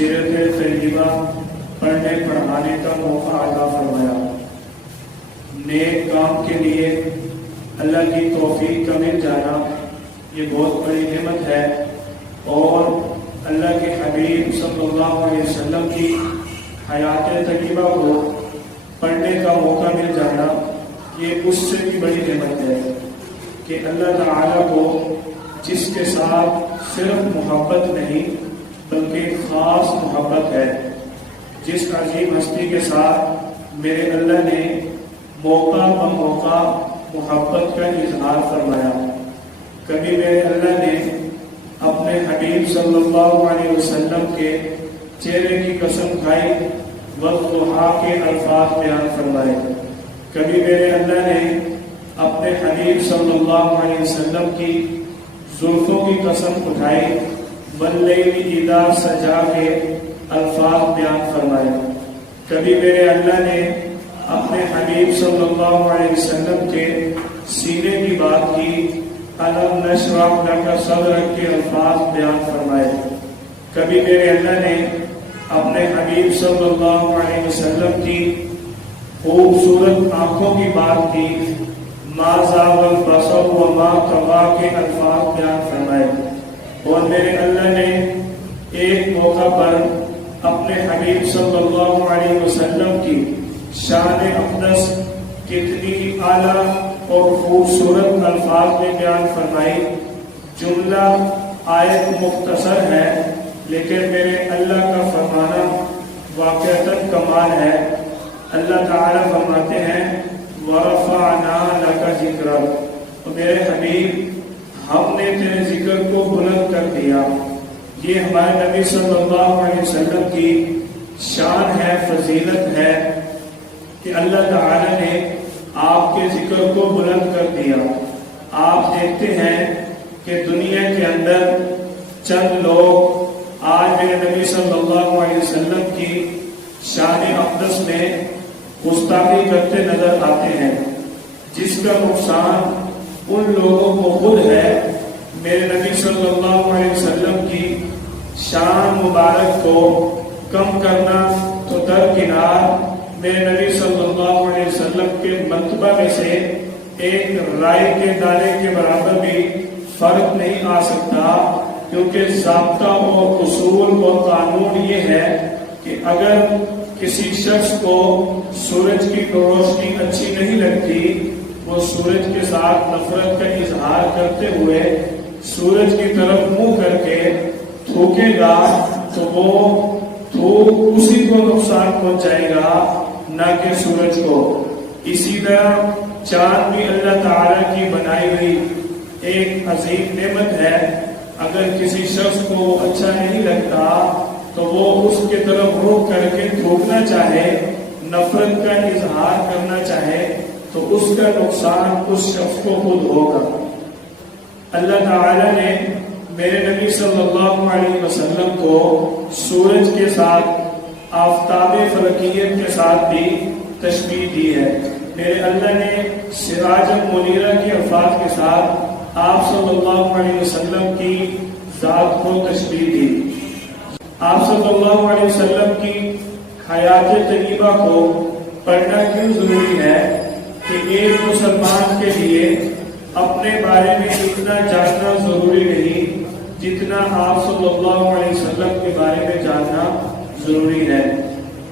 سیرت طیبہ پڑھنے پڑھانے کا موقع عطا فرمایا۔ نیک کام کے لیے اللہ کی توفیق کا مل جانا یہ بہت بڑی نعمت ہے، اور اللہ کے حبیب صلی اللہ علیہ وسلم کی حیات طیبہ کو پڑھنے کا موقع مل جانا یہ اس سے بھی بڑی نعمت ہے کہ اللہ تعالیٰ کو جس کے ساتھ صرف محبت نہیں بلکہ خاص محبت ہے، جس عظیم ہستی کے ساتھ میرے اللہ نے موقع بموقع محبت کا اظہار فرمایا۔ کبھی میرے اللہ نے اپنے حبیب صلی اللہ علیہ وسلم کے چہرے کی قسم کھائی، والضحیٰ کے الفاظ بیان فرمائے۔ کبھی میرے اللہ نے اپنے حبیب صلی اللہ علیہ وسلم کی زلفوں کی قسم اٹھائی، واللیل اذا سجا کے الفاظ بیان فرمائے۔ کبھی میرے اللہ نے اپنے حبیب صلی اللہ علیہ وسلم کے سینے کی بات کی، الم نشرح لک صدرک کے الفاظ بیان فرمائے۔ کبھی میرے اللہ نے اپنے حبیب صلی اللہ علیہ وسلم کی خوبصورت آنکھوں کی بات کی، ما زاغ البصر وما طغى کے الفاظ بیان فرمائے۔ اور میرے اللہ نے ایک موقع پر اپنے حبیب صلی اللہ علیہ وسلم کی شان اقدس کتنی اعلیٰ اور خوبصورت الفاظ میں بیان فرمائی۔ جملہ آیت مختصر ہے لیکن میرے اللہ کا فرمانا واقعتاً کمال ہے۔ اللہ تعالیٰ فرماتے ہیں وَرَفَعْنَا لَكَ ذِكْرَكَ، اور میرے حبیب ہم نے تیرے ذکر کو بلند کر دیا۔ یہ ہمارے نبی صلی اللہ علیہ وسلم کی شان ہے، فضیلت ہے کہ اللہ تعالیٰ نے آپ کے ذکر کو بلند کر دیا۔ آپ دیکھتے ہیں کہ دنیا کے اندر چند لوگ آج میرے نبی صلی اللہ علیہ وسلم کی شان اقدس میں گستاخی کرتے نظر آتے ہیں، جس کا نقصان ان لوگوں کو خود ہے۔ میرے نبی صلی اللہ علیہ وسلم کی شان مبارک کو کم کرنا تو درکنار، میرے نبی صلی اللہ علیہ وسلم کے مرتبہ میں سے ایک رائے کے دانے کے برابر بھی فرق نہیں آ سکتا، کیونکہ ضابطہ اور اصول اور قانون یہ ہے کہ اگر کسی شخص کو سورج کی روشنی اچھی نہیں لگتی، وہ سورج کے ساتھ نفرت کا اظہار کرتے ہوئے سورج کی طرف منہ کر کے تھوکے گا تو وہ تھوک اسی کو نقصان پہنچائے گا، نہ کہ سورج کو۔ اسی طرح چاند بھی اللہ تعالیٰ کی بنائی ہوئی ایک عظیم نعمت ہے۔ اگر کسی شخص کو اچھا نہیں لگتا تو وہ اس کے طرف رخ کر کے تھوکنا چاہے، نفرت کا اظہار کرنا چاہے تو اس کا نقصان اس شخص کو خود ہوگا۔ اللہ تعالیٰ نے میرے نبی صلی اللہ علیہ وسلم کو سورج کے ساتھ، آفتاب فلکیت کے ساتھ بھی تشبیہ دی ہے۔ میرے اللہ نے سراج منیرہ کے الفاظ کے ساتھ آپ صلی اللہ علیہ وسلم کی ذات کو تشبیہ دی۔ آپ صلی اللہ علیہ وسلم کی حیات طیبہ کو پڑھنا کیوں ضروری ہے کہ ایک مسلمان کے لیے اپنے بارے میں اتنا جاننا ضروری نہیں جتنا آپ صلی اللہ علیہ وسلم کے بارے میں جاننا ضروری ہے۔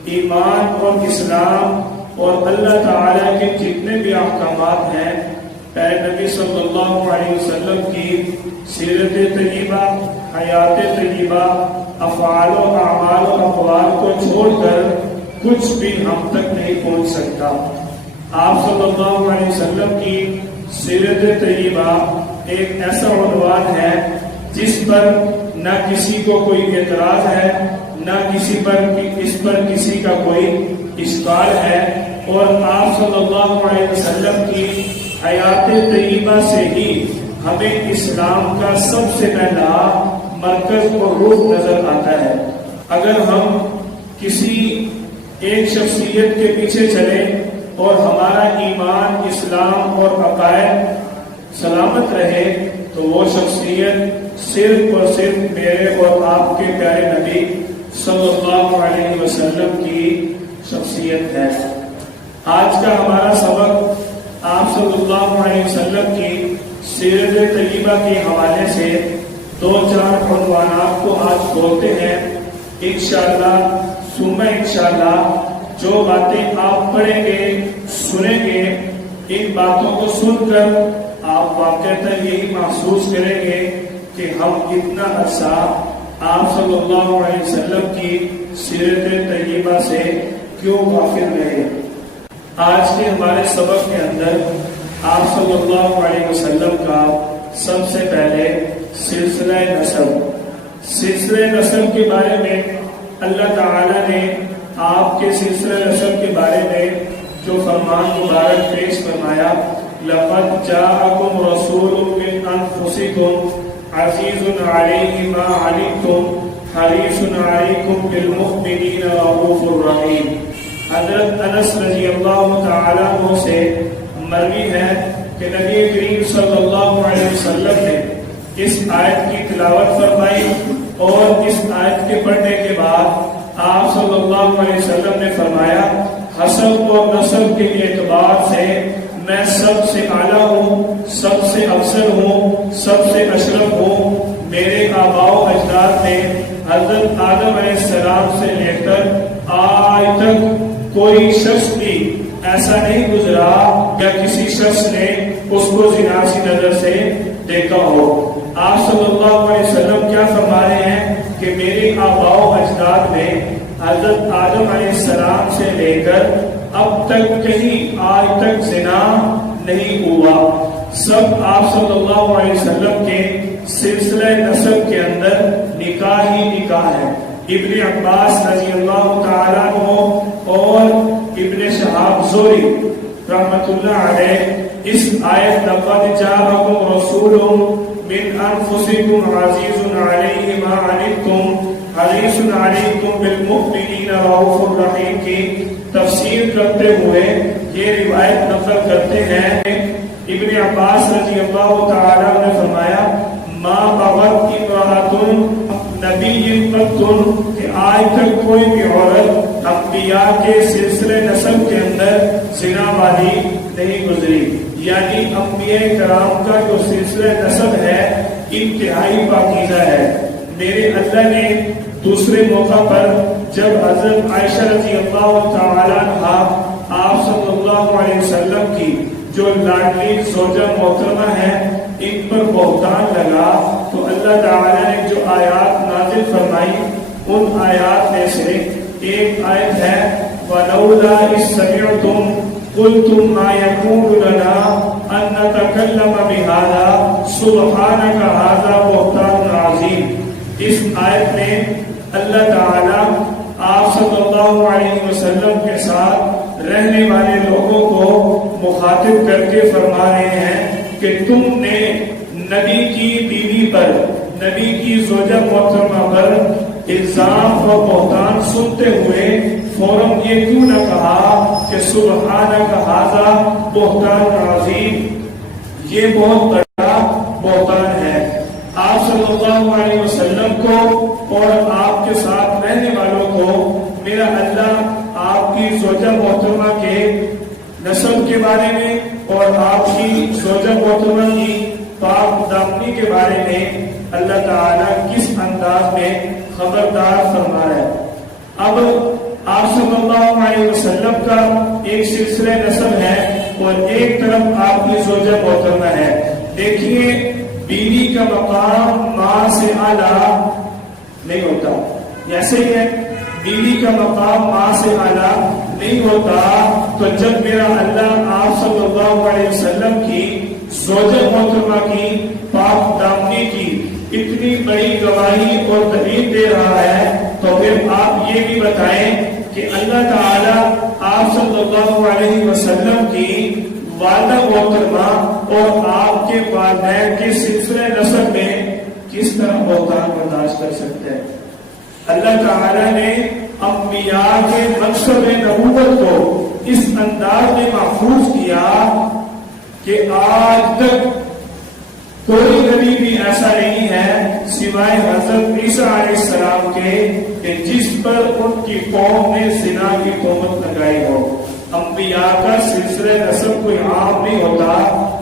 ایمان اور اسلام اور اللہ تعالیٰ کے جتنے بھی احکامات ہیں، پیارے نبی صلی اللہ علیہ وسلم کی سیرت طیبہ، حیات طیبہ، افعال و اعمال و اقوال کو چھوڑ کر کچھ بھی ہم تک نہیں پہنچ سکتا۔ آپ صلی اللہ علیہ وسلم کی سیرت طیبہ ایک ایسا عنوان ہے جس پر نہ کسی کو کوئی اعتراض ہے، نہ کسی پر اس پر کسی کا کوئی اشکال ہے، اور آپ صلی اللہ علیہ وسلم کی حیات طیبہ سے ہی ہمیں اسلام کا سب سے پہلا مرکز اور روح نظر آتا ہے۔ اگر ہم کسی ایک شخصیت کے پیچھے چلیں اور ہمارا ایمان، اسلام اور عقائد سلامت رہے تو وہ شخصیت صرف اور صرف میرے اور آپ کے پیارے نبی صلی اللہ علیہ وسلم کی شخصیت ہے۔ آج کا ہمارا سبق آپ صلی اللہ علیہ وسلم کی سیرت طیبہ کے حوالے سے 2-4 عنوانات کو آج کھولتے ہیں۔ انشاءاللہ ثم انشاءاللہ جو باتیں آپ پڑھیں گے سنیں گے، ان باتوں کو سن کر آپ واقعتاً یہی محسوس کریں گے کہ ہم اتنا عرصہ آپ صلی اللہ علیہ وسلم کی سیرت طیبہ سے کیوں غافل رہے۔ آج کے ہمارے سبق کے اندر آپ صلی اللہ علیہ وسلم کا سب سے پہلے سلسلہ نسب کے بارے میں اللہ تعالی نے آپ کے سلسلہ نسب کے بارے میں جو فرمان مبارک پیش فرمایا، لَقَدْ جَاءَكُمْ رَسُولٌ مِّنْ أَنفُسِكُمْ عَزِيزٌ عَلَيْهِ مَا عَنِتُّمْ حَرِيصٌ عَلَيْكُمْ بِالْمُؤْمِنِينَ رَءُوفٌ رَحِيمٌ۔ حضرت انس رضی اللہ تعالیٰ عنہ سے مروی ہے کہ نبی کریم صلی اللہ علیہ وسلم نے اس آیت کی تلاوت فرمائی اور اس آیت کے پڑھنے کے بعد آپ صلی اللہ علیہ وسلم نے فرمایا، حسب اور نسب کے اعتبار سے میں سب سے اعلیٰ ہوں، سب سے افضل ہوں، سب سے اشرف ہوں۔ میرے آباء و اجداد میں حضرت آدم علیہ السلام سے لے کر آج تک کوئی شخص بھی ایسا نہیں گزرا یا کسی شخص نے اس کو زنا سی نظر سے دیکھا ہو۔ آپ صلی اللہ علیہ وسلم کیا فرما رہے ہیں کہ میرے آباء و اجداد میں حضرت آدم علیہ السلام سے لے کر اب تک کہیں آج تک زنا نہیں ہوا۔ سب آپ صلی اللہ علیہ وسلم کے سلسلہ نسب کے اندر نکاح ہی نکاح ہے۔ ابن عباس رضی اللہ تعالیٰ عنہ اور ابن شہاب زہری رحمۃ اللہ علیہ اس آیت لَقَدْ جَاءَكُمْ رَسُولٌ مِّنْ أَنفُسِكُمْ عَزِيزٌ عَلَيْهِ مَا عَنِتُّمْ حَرِيصٌ عَلَيْكُمْ بِالْمُؤْمِنِينَ رَءُوفٌ رَحِيمٌ کی تفسیر کرتے ہوئے یہ روایت نقل کرتے ہیں۔ ابن عباس رضی اللہ تعالیٰ نے فرمایا، ما بغت امرأۃ نبی قط، کہ آج تک کوئی بھی عورت انبیاء کے سلسلے نسب کے اندر زنا والی نہیں گزری۔ یعنی انبیاء کرام کا جو سلسلہ نسب ہے انتہائی پاکیزہ ہے۔ میرے اللہ نے دوسرے موقع پر جب حضرت عائشہ رضی اللہ تعالیٰ عنہا آپ صلی اللہ علیہ وسلم کی جو لاڈلی زوجہ محترمہ ہے ان پر بہتان لگا تو اللہ تعالیٰ نے جو آیات نازل فرمائی ان آیات میں سے ایک آیت ہے، وَلَوْلَا إِذْ سَمِعْتُمْ قُلْتُمْ مَا يَكُونُ لَنَا أَن نَّتَكَلَّمَ بِهَٰذَا سُبْحَانَكَ هَٰذَا بُهْتَانٌ عَظِيمٌ۔ اس آیت میں اللہ تعالیٰ آپ صلی اللہ علیہ وسلم کے ساتھ رہنے والے لوگوں کو مخاطب کر کے فرما رہے ہیں کہ تم نے نبی کی بیوی پر، نبی کی زوجہ محترمہ پر الزام اور بہتان سنتے ہوئے فوراً یہ کیوں نہ کہا کہ سبحانک ھذا بہتان عظیم، یہ بہت بڑا بہتان ہے۔ آپ صلی اللہ علیہ وسلم کو اور آپ کے ساتھ رہنے والوں کو میرا اللہ آپ کی زوجہ محترمہ کے نسب کے بارے میں اور آپ کی زوجہ محترمہ کی پاک دامنی کے بارے میں اللہ تعالیٰ کس انداز میں خبردار فرما ہے۔ اب آپ صلی اللہ علیہ وسلم کا ایک سلسلہ نسب ہے اور ایک طرف آپ کی زوجہ محترمہ ہے۔ دیکھیے بیوی کا مقام ماں سے اعلیٰ نہیں ہوتا، جیسے ہی ہے بیوی کا مقام ماں سے اعلیٰ نہیں ہوتا، تو جب میرا اللہ آپ صلی اللہ علیہ وسلم کی زوجہ محترمہ کی پاک دامنی کی اتنی بڑی گواہی اور دلیل دے رہا ہے تو پھر آپ یہ بھی بتائیں کہ اللہ تعالیٰ آپ صلی اللہ علیہ وسلم کی والدہ محترمہ اور آپ کے والدین کے سلسلہ نسب میں کس طرح بہتان برداشت کر سکتے ہیں۔ اللہ تعالیٰ نے انبیاء کے منصب نبوت کو اس انداز میں محفوظ کیا کہ آج تک کوئی نبی بھی ایسا نہیں ہے سوائے حضرت عیسیٰ علیہ السلام کے کہ جس پر ان کی قوم نے زنا کی تہمت لگائی ہو۔ انبیاء کا سلسلہ نسب کوئی عام نہیں ہوتا،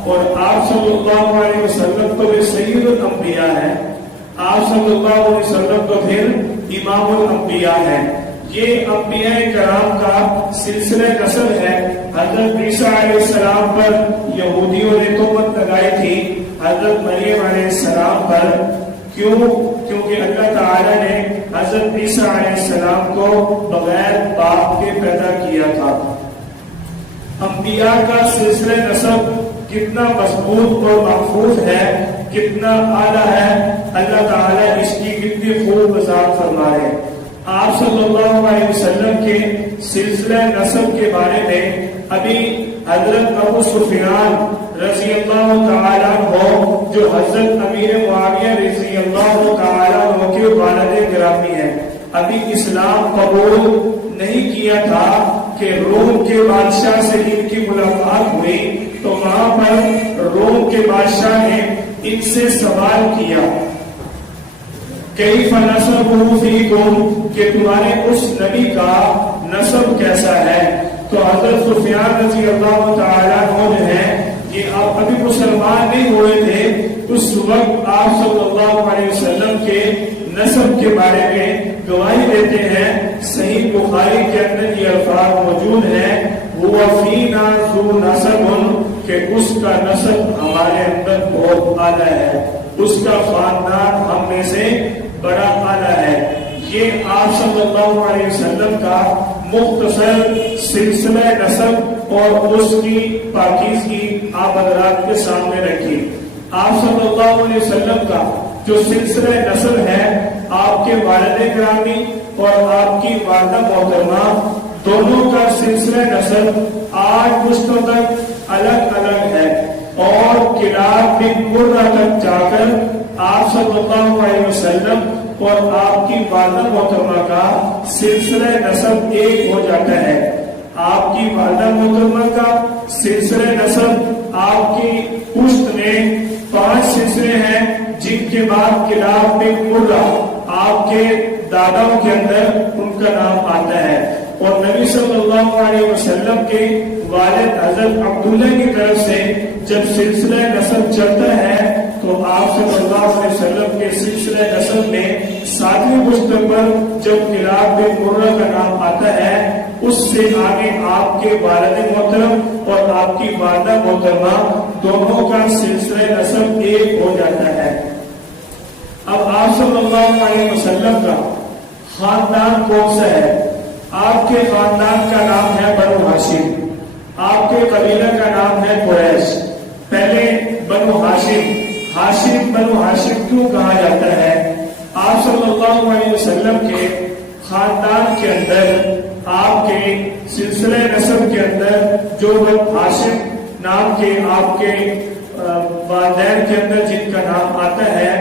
اور آپ صلی اللہ علیہ وسلم تو بھی سید الانبیاء ہیں، آپ صلی اللہ علیہ وسلم تو پھر امام الانبیاء ہیں۔ یہ انبیاء کرام کا سلسلہ نسب ہے۔ حضرت عیسیٰ علیہ السلام پر یہودیوں نے تہمت لگائی تھی، حضرت مریم علیہ السلام پر۔ کیوں؟ کیونکہ اللہ تعالی نے حضرت عیسیٰ علیہ السلام کو بغیر باپ کے پیدا کیا تھا۔ انبیاء کا سلسلہ نسب کتنا مضبوط اور محفوظ ہے، کتنا اعلیٰ ہے، اللہ تعالیٰ اس کی کتنی خوب وضاحت فرما رہے ہیں۔ آپ صلی اللہ علیہ وسلم کے سلسلہ نسب کے بارے میں ابھی حضرت ابو سفیان رضی اللہ تعالیٰ عنہ جو حضرت امیر معاویہ رضی اللہ تعالیٰ عنہ کے والد گرامی ہیں، ابھی اسلام قبول نہیں کیا تھا کہ روم کے بادشاہ سے ان کی ملاقات ہوئی، تو وہاں پر روم کے بادشاہ نے ان سے سوال کیا کیف نسبہ فیکم، کہ تمہارے اس نبی کا نسب کیسا ہے؟ تو حضرت سفیان رضی اللہ تعالیٰ عنہ جو ہے یہ آپ ابھی مسلمان نہیں ہوئے تھے، اس وقت آپ صلی اللہ علیہ وسلم کے نسب کے بارے میں گواہی دیتے ہیں۔ صحیح بخاری کے اندر یہ الفاظ موجود ہیں، هو فینا ذو نسب، کہ اس کا نسب ہمارے اندر بہت اعلیٰ ہے، اس کا خاندان ہم میں سے بڑا اعلیٰ ہے۔ یہ آپ صلی اللہ علیہ وسلم کا مختصر سلسلہ نسب اور اس کی پاکیزگی آپ حضرات کے سامنے رکھی۔ آپ صلی اللہ علیہ وسلم کا جو سلسلہ نسب ہے، آپ کے والد گرامی اور آپ کی والدہ محترمہ دونوں کا سلسلہ نسب 8 پشتوں تک الگ الگ ہے، اور کلاب بن مرہ تک جا کر آپ صلی اللہ علیہ وسلم اور آپ کی والدہ محترمہ کا سلسلہ نسب ایک ہو جاتا ہے۔ آپ کی والدہ محترمہ کا سلسلہ نسب آپ کی پشت میں 5 سلسلے ہیں، جن کے بعد کلاب بن مرہ آپ کے داداؤں کے اندر ان کا نام آتا ہے، اور نبی صلی اللہ علیہ وسلم کے والد حضرت عبداللہ کی طرف سے جب سلسلہ نسب چلتا ہے تو آپ صلی اللہ علیہ وسلم کے سلسلہ نسب میں 7ویں پشت پر جب کلاب بن مرہ کا نام آتا ہے، اس سے آگے آپ کے والد محترم اور آپ کی والدہ محترمہ دونوں کا سلسلہ نسب ایک ہو جاتا ہے۔ اب آپ صلی اللہ علیہ وسلم کا خاندان کون سا ہے؟ آپ کے خاندان کا نام ہے بنو ہاشم، آپ کے قبیلہ کا نام ہے قریش۔ پہلے بنو ہاشم، ہاشم بنو ہاشم کیوں کہا جاتا ہے؟ آپ صلی اللہ علیہ وسلم کے خاندان کے اندر، آپ کے سلسلہ نسب کے اندر جو بنو ہاشم نام کے آپ کے والدین کے اندر جن کا نام آتا ہے،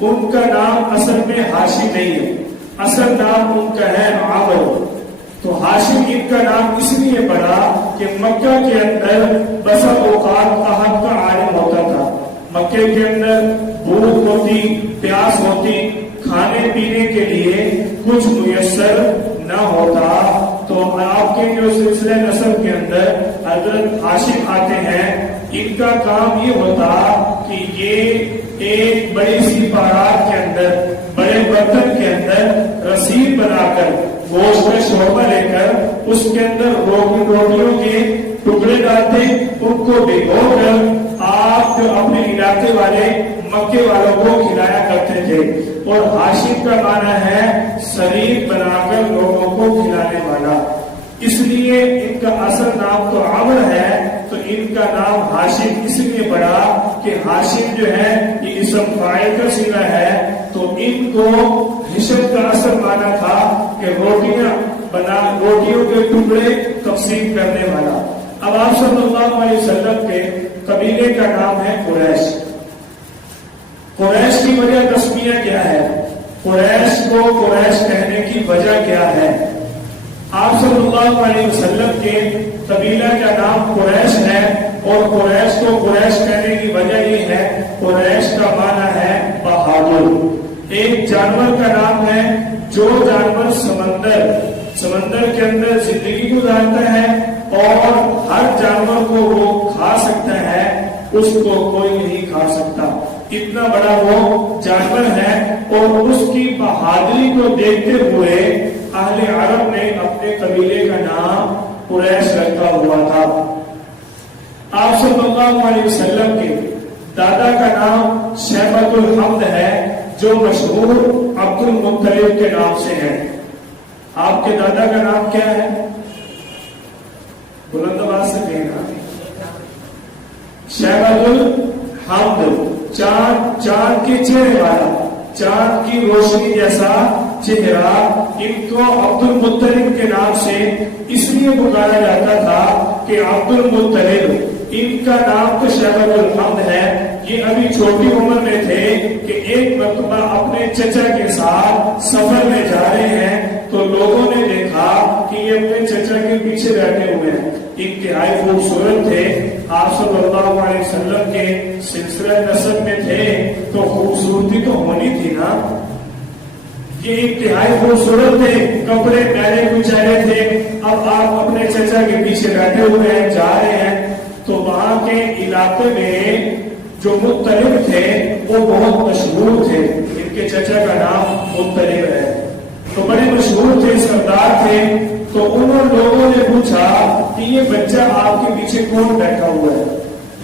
ان کا نام اصل میں ہاشم نہیں ہے، اصل نام ان کا ہے عامر۔ تو ہاشم ان کا نام اس لیے پڑا کہ مکہ کے اندر بسا اوقات احد کا عالم ہوتا تھا، مکے کے اندر بھوک ہوتی، پیاس ہوتی، کھانے پینے کے لیے کچھ میسر نہ ہوتا، تو آپ کے جو سلسلہ نسب کے اندر حضرت ہاشم آتے ہیں، ان کا کام یہ ہوتا کہ یہ ایک بڑی سی پارات کے اندر، بڑے برتن کے اندر رسید بنا کر گوشت کا شوربہ لے کر اس کے اندر روٹیوں کے ٹکڑے ڈالتے، ان کو بھگو کر آپ جو اپنے علاقے والے مکے والوں کو کھلایا کرتے تھے، اور ہاشم کا معنی ہے شریک بنا کر لوگوں کو کھلانے والا، اس لیے ان کا اصل نام تو عامر ہے، تو ان کا نام ہاشم اس لیے پڑا کہ ہاشم جو ہے یہ اسم فاعل کا صیغہ ہے، تو ان کو ہشم کا اصل معنی تھا کہ روٹیوں کے ٹکڑے تقسیم کرنے والا۔ اب آپ صلی اللہ علیہ وسلم کے قبیلے کا نام ہے قریش۔ قریش کی وجہ تسمیہ کیا ہے؟ قریش کو قریش کہنے کی وجہ کیا ہے؟ آپ صلی اللہ علیہ وسلم کے قبیلہ کا نام قریش ہے، اور قریش کو قریش کہنے کی وجہ یہ ہے، قریش کا معنی ہے بہادر۔ ایک جانور کا نام ہے جو جانور سمندر کے اندر زندگی گزارتا ہے اور ہر جانور کو وہ کھا سکتا ہے، اس کو کوئی نہیں کھا سکتا، اتنا بڑا وہ جانور ہے۔ اور اس کی بہادری کو دیکھتے ہوئے اہل عرب نے اپنے قبیلے کا نام قریش رکھا ہوا تھا۔ آپ صلی اللہ علیہ وسلم کے دادا کا نام شیبۃ الحمد ہے، جو مشہور عبد المطلب کے نام سے ہے۔ آپ کے دادا کا نام کیا ہے؟ بلند آواز سے کہنا۔ شیبۃ الحمد، چاند کے چہرے والا، چاند کی روشنی جیسا چہرہ۔ ان کو عبد المطلب کے نام سے اس لیے پکارا جاتا تھا کہ عبد المطلب، ان کا نام تو شیبۃ الحمد ہے۔ یہ ابھی چھوٹی عمر میں تھے کہ ایک مرتبہ اپنے چچا کے ساتھ سفر میں جا رہے ہیں تو لوگوں نے دیکھا کہ یہ اپنے چچا کے پیچھے بیٹھے ہوئے ہیں، انتہائی خوبصورت تھے۔ آپ صلی اللہ علیہ وسلم کے سلسلہ نسب میں تھے تو خوبصورتی تو ہونی تھی نا۔ یہ انتہائی خوبصورت تھے، کپڑے میلے کچیلے تھے۔ اب آپ اپنے چچا کے پیچھے بیٹھے ہوئے ہیں، جا رہے ہیں، تو وہاں کے علاقے میں جو مطلب تھے وہ بہت مشہور تھے۔ ان کے چچا کا نام مطلب ہے، تو بڑے مشہور تھے، سردار تھے۔ تو انہوں لوگوں نے پوچھا کہ یہ بچہ آپ کے پیچھے کون بیٹھا ہوا ہے؟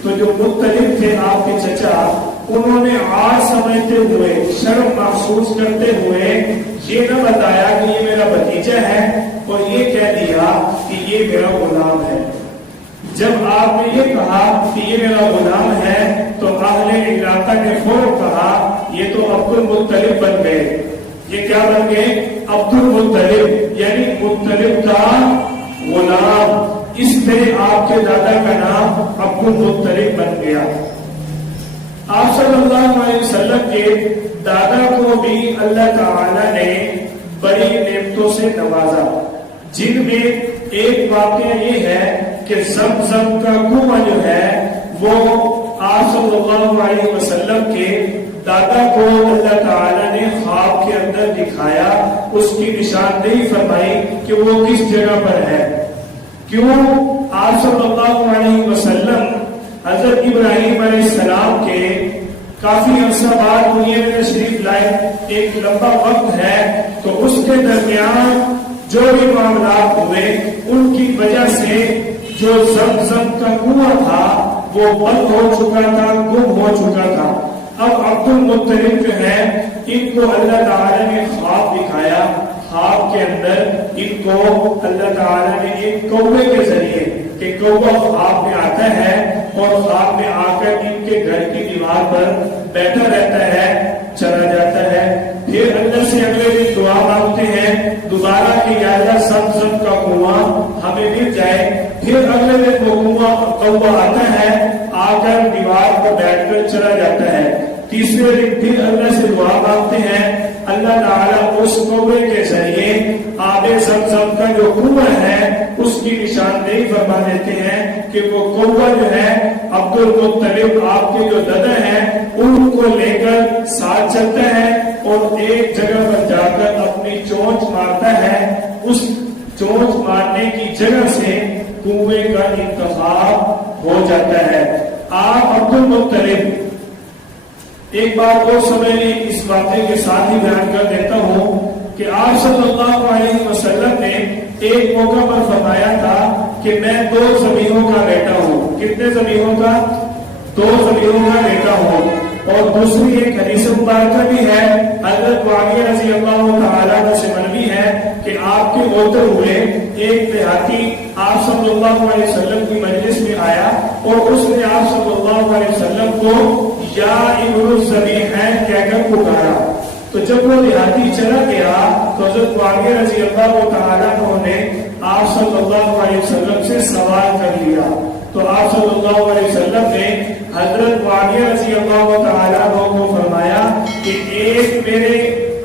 تو جو مطلب تھے آپ کے چچا، انہوں نے آج سمجھتے ہوئے، شرم محسوس کرتے ہوئے یہ نہ بتایا کہ یہ میرا بھتیجا ہے، اور یہ کہہ دیا کہ یہ میرا غلام ہے۔ جب آپ نے یہ کہا کہ یہ میرا غلام ہے تو اہل علاقہ نے فوراً کہا یہ تو عبد المطلب بن گئے۔ یہ کیا بن گئے؟ عبد المطلب، یعنی مطلب کا غلام۔ اس لیے آپ کے دادا کا نام عبد المطلب بن گیا۔ آپ صلی اللہ علیہ وسلم کے دادا کو بھی اللہ تعالی نے بڑی نعمتوں سے نوازا، جن میں ایک واقعہ یہ ہے کہ زمزم کا کنواں جو ہے وہ آپ صلی اللہ علیہ وسلم کے دادا کو اللہ تعالیٰ نے خواب کے اندر دکھایا، اس کی نشاندہی فرمائی کہ وہ کس جگہ پر ہے۔ کیوں؟ آپ صلی اللہ علیہ وسلم حضرت ابراہیم علیہ السلام کے کافی عرصہ بعد دنیا میں تشریف لائے، ایک لمبا وقت ہے، تو اس کے درمیان جو بھی معاملات ہوئے ان کی وجہ سے جو زمزم کا کنواں تھا وہ بند ہو چکا تھا، گم ہو چکا تھا۔ اب عبد المطلب جو ہے، ان کو اللہ تعالیٰ نے خواب دکھایا، خواب کے اندر ان کو اللہ تعالیٰ نے ایک کوے کے ذریعے، کہ کوہ خواب میں آتا ہے اور خواب میں آ کر ان کے گھر کی دیوار پر بیٹھا رہتا ہے، چلا جاتا ہے۔ پھر اللہ سے اگلے دن دعا مانگتے ہیں دوبارہ کہ یا اللہ زمزم کا کنواں ہمیں مل جائے۔ پھر اگلے دن وہ کنواں کوہ آتا ہے، آ کر دیوار پر بیٹھ کر چلا جاتا ہے۔ تیسرے دن پھر اللہ سے دعا مانگتے ہیں، اللہ تعالیٰ اس کوے کے ذریعے آب زمزم کا جو کنواں ہے اس کی نشاندہی فرما دیتے ہیں کہ وہ کنواں جو ہے عبد المطلب آپ کے جو دادا ہیں ان کو لے کر ساتھ چلتا ہے اور ایک جگہ پر جا کر اپنی چونچ مارتا ہے۔ اس چونچ مارنے کی جگہ سے کنویں کا انتخاب ہو جاتا ہے۔ آپ عبد المطلب، ایک بات اور سمجھ لیں، اس واقعے کے ساتھ ہی بیان کر دیتا ہوں کہ آپ صلی اللہ علیہ وسلم نے ایک موقع پر فرمایا تھا کہ میں 2 زمینوں کا بیٹا ہوں۔ کتنے زمینوں کا؟ 2 زمینوں کا بیٹا ہوں۔ اور دوسری ایک حدیث مبارکہ بھی ہے، حضرت معاویہ رضی اللہ تعالیٰ عنہ سے مروی ہے کہ آپ کے ہوتے ہوئے ایک دیہاتی آپ صلی اللہ علیہ وسلم کی مجلس میں آیا اور اس نے آپ صلی اللہ علیہ وسلم کو یا ابن الزبیحین کہہ کر پکارا۔ تو جب وہ دیہاتی چلا گیا تو حضرت معاویہ رضی اللہ تعالیٰ عنہ نے آپ صلی اللہ علیہ وسلم سے سوال کر لیا۔ تو آپ صلی اللہ علیہ وسلم نے حضرت معاویہ رضی اللہ تعالیٰ عنہ کو فرمایا کہ ایک میرے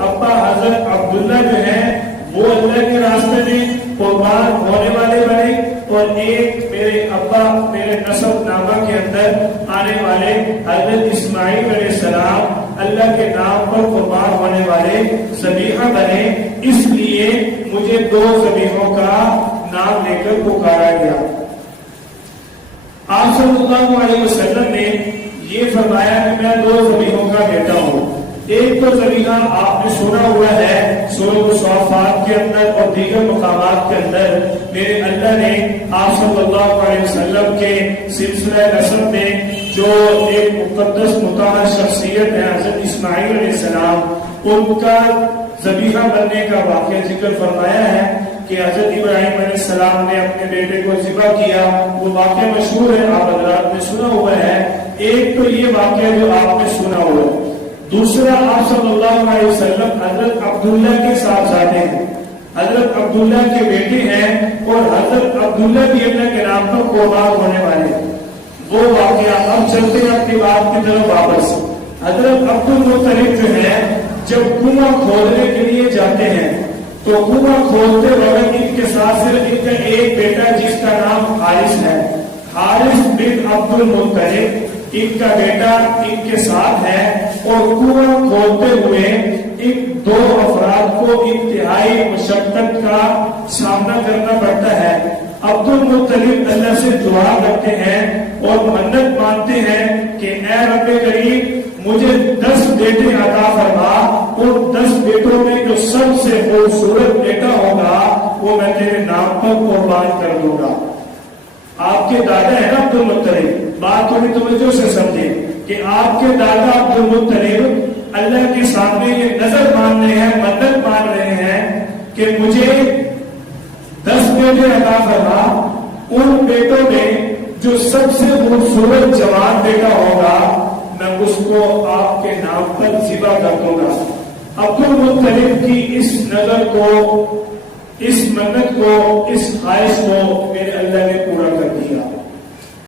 ابا حضرت عبداللہ جو ہے وہ اللہ کے راستے میں قربان ہونے والے بنے، اور ایک میرے ابا میرے نسب نامہ کے اندر آنے والے حضرت اسماعیل علیہ السلام اللہ کے نام پر قربان ہونے والے ذبیحہ بنے، اس لیے مجھے 2 ذبیحوں کا نام لے کر پکارا گیا۔ آپ صلی اللہ علیہ وسلم نے یہ فرمایا کہ میں 2 ذبیحوں کا بیٹا ہوں۔ ایک تو ذبیحہ آپ نے سنا ہوا ہے سورۃ الصافات کے اندر اور دیگر مقامات کے اندر، میرے اللہ نے آپ صلی اللہ علیہ وسلم کے سلسلہ نسب میں جو ایک مقدس مطہر شخصیت ہے حضرت اسماعیل علیہ السلام، ان کا ذبیحہ بننے کا واقعہ ذکر فرمایا ہے کہ حضرت ابراہیم علیہ السلام نے اپنے بیٹے کو ذبح کیا۔ وہ واقعہ مشہور ہے، آپ حضرات نے سنا ہوا ہے۔ ایک تو یہ واقعہ جو آپ نے سنا ہوا ہے، دوسرا آپ صلی اللہ علیہ وسلم حضرت عبداللہ کے صاحبزادے ہیں، حضرت عبداللہ کے بیٹے ہیں، اور حضرت عبداللہ بھی اللہ کے نام پر قربان ہونے والے ہیں۔ وہ واقعہ اب چلتے ہیں اپنی بات کی طرف واپس۔ حضرت عبد المطلب جو ہے جب کنواں کھودنے کے لیے جاتے ہیں تو کنواں کھودتے وقت ان کے ساتھ صرف ان کا ایک بیٹا جس کا نام حارث ہے، حارث بن عبد المطلب ان کا بیٹا ان کے ساتھ ہے، اور کنواں کھودتے ہوئے ان 2 افراد کو انتہائی مشقت کا سامنا کرنا پڑتا ہے۔ عبد المطلب اللہ سے دعا کرتے ہیں اور منت مانتے ہیں کہ اے رب کریم مجھے 10 بیٹے عطا فرما، اور 10 بیٹوں میں جو سب سے خوبصورت بیٹا ہوگا وہ میں تیرے نام پر قربان کر دوں گا۔ آپ کے دادا ہے نا عبد المطلب، بات تھوڑی توجہ سے سمجھے کہ آپ کے دادا عبد المطلب اللہ کے سامنے یہ نظر مان رہے ہیں، منت مان رہے ہیں کہ مجھے 10 بیٹے عطا فرما، ان بیٹوں میں جو سب سے خوبصورت جوان بیٹا ہوگا میں اس کو آپ کے نام پر ذبح کر دوں گا۔ عبد المطلب کی اس نظر کو، اس منت کو، اس خواہش کو